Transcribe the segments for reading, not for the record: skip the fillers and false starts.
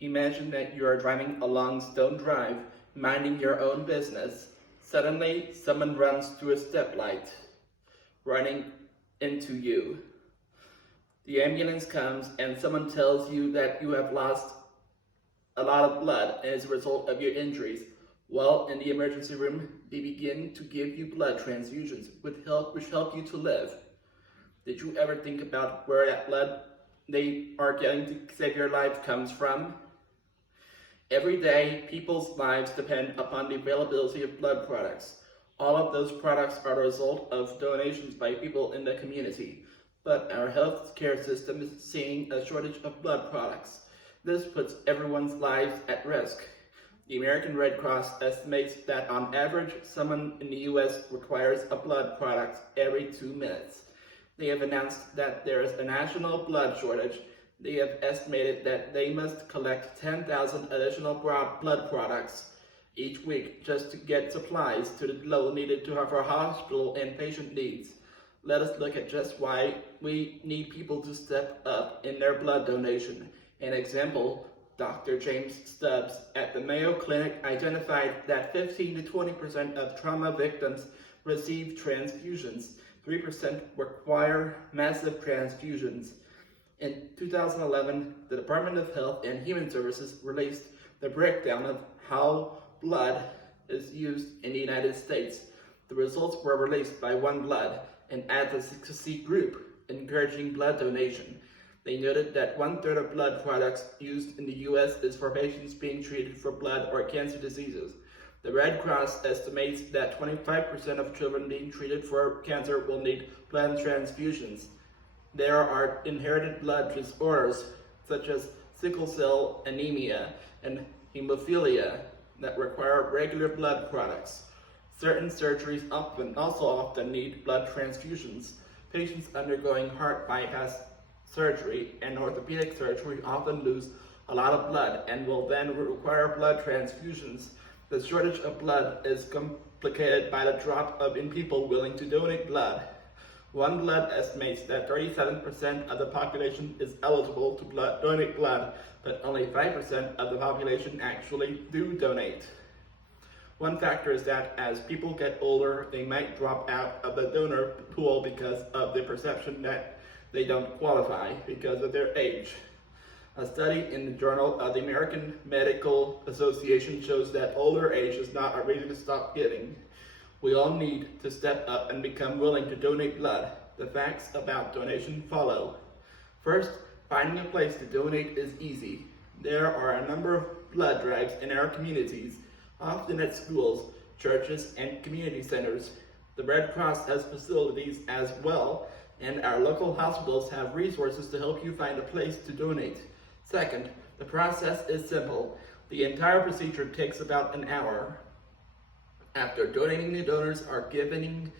Imagine that you are driving along Stone Drive, minding your own business. Suddenly, someone runs through a stoplight, running into you. The ambulance comes and someone tells you that you have lost a lot of blood as a result of your injuries. Well, in the emergency room, they begin to give you blood transfusions, which help you to live. Did you ever think about where that blood they are getting to save your life comes from? Every day, people's lives depend upon the availability of blood products. All of those products are the result of donations by people in the community. But our healthcare system is seeing a shortage of blood products. This puts everyone's lives at risk. The American Red Cross estimates that on average, someone in the US requires a blood product every 2 minutes. They have announced that there is a national blood shortage. They have estimated that they must collect 10,000 additional blood products each week just to get supplies to the level needed to have our hospital and patient needs. Let us look at just why we need people to step up in their blood donation. An example, Dr. James Stubbs at the Mayo Clinic identified that 15 to 20% of trauma victims receive transfusions. 3% require massive transfusions. In 2011, the Department of Health and Human Services released the breakdown of how blood is used in the United States. The results were released by One Blood, an advocacy group encouraging blood donation. They noted that 1/3 of blood products used in the US is for patients being treated for blood or cancer diseases. The Red Cross estimates that 25% of children being treated for cancer will need blood transfusions. There are inherited blood disorders such as sickle cell anemia and hemophilia that require regular blood products. Certain surgeries also often need blood transfusions. Patients undergoing heart bypass surgery and orthopedic surgery often lose a lot of blood and will then require blood transfusions. The shortage of blood is complicated by the drop in people willing to donate blood. One Blood estimates that 37% of the population is eligible to donate blood, but only 5% of the population actually do donate. One factor is that as people get older, they might drop out of the donor pool because of the perception that they don't qualify because of their age. A study in the Journal of the American Medical Association shows that older age is not a reason to stop giving. We all need to step up and become willing to donate blood. The facts about donation follow. First, finding a place to donate is easy. There are a number of blood drives in our communities, often at schools, churches, and community centers. The Red Cross has facilities as well, and our local hospitals have resources to help you find a place to donate. Second, the process is simple. The entire procedure takes about an hour. After donating, the donors are given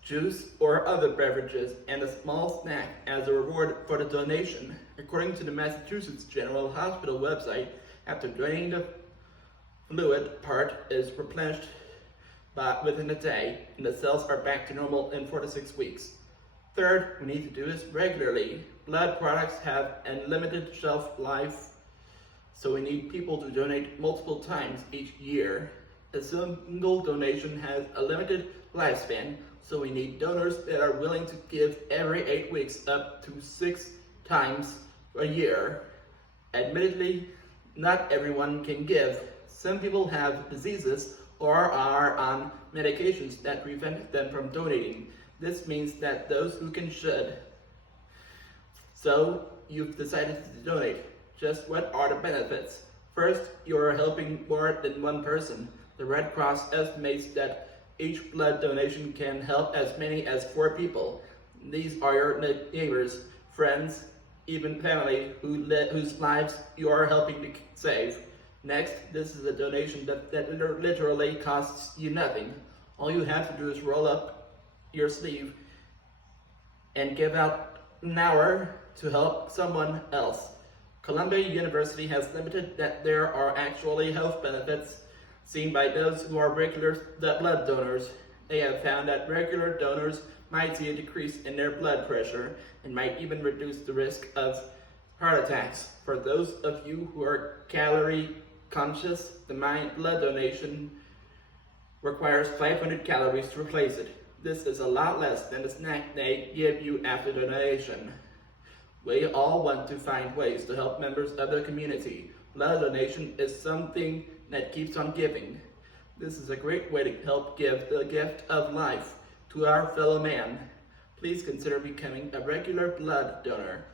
juice or other beverages and a small snack as a reward for the donation. According to the Massachusetts General Hospital website, after donating, the fluid part is replenished within a day, and the cells are back to normal in 4 to 6 weeks. Third, we need to do this regularly. Blood products have a limited shelf life, so we need people to donate multiple times each year. A single donation has a limited lifespan, so we need donors that are willing to give every 8 weeks up to 6 times a year. Admittedly, not everyone can give. Some people have diseases or are on medications that prevent them from donating. This means that those who can should. So, you've decided to donate. Just what are the benefits? First, you're helping more than one person. The Red Cross estimates that each blood donation can help as many as 4 people. These are your neighbors, friends, even family whose lives you are helping to save. Next, this is a donation that literally costs you nothing. All you have to do is roll up your sleeve and give out an hour to help someone else. Columbia University has limited that there are actually health benefits seen by those who are regular blood donors. They have found that regular donors might see a decrease in their blood pressure and might even reduce the risk of Heart attacks. For those of you who are calorie conscious, the blood donation requires 500 calories to replace it. This is a lot less than the snack they give you after donation. We all want to find ways to help members of the community. Blood donation is something that keeps on giving. This is a great way to help give the gift of life to our fellow man. Please consider becoming a regular blood donor.